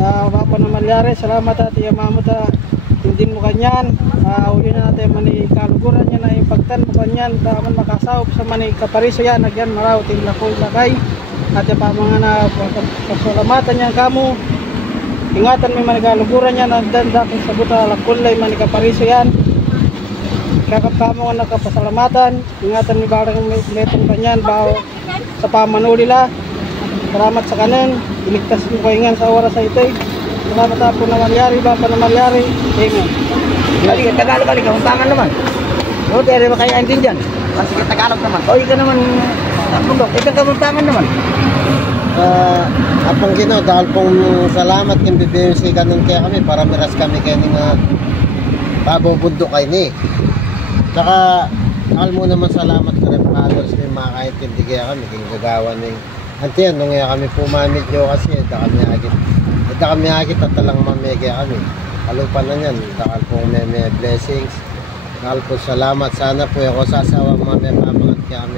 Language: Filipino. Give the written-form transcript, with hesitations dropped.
Bapa na malyari, salamat at iyamamo ta tindin mo kanyan. Uyo na natin mani kaluguran niya na impagtan mo kanyan. Daman makasawap sa mani kapariso yan. Nagyan maraw tinlakol lakay. At yung pa mga na pasalamatan niya kamo. Ingatan may mani kaluguran niya. Nagdanda kung sabuta lakulay mani kapariso yan. Kakap kamo nga nakapasalamatan. Ingatan may barang letong kanyan. Bao sa pamanulila. Salamat sa kanin. Iligtas mo kaingan sa oras sa ito. Salamat po na malyari, Bapa na malyari. Amen. Kali Tagalog kali kamuntangan naman. O, di rin makaya din dyan. Kasi Tagalog naman. O, ika naman, bundok, ika kamuntangan naman. Apong Ginoo, dahil pong salamat kung bibigyan si kanin kaya kami para miras kami kaya nga pabubundok kayo ni. Tsaka, dahil mo naman salamat ka rin fathers may makakaintindi kaya kami kung gagawa ni Antiyan, nung kami pumamidyo kasi, da kami agit at talang mamigay kami. Kalupan na yan, dahil po may blessings. Dahil po salamat, sana po ako sa asawa mga pamangat kaya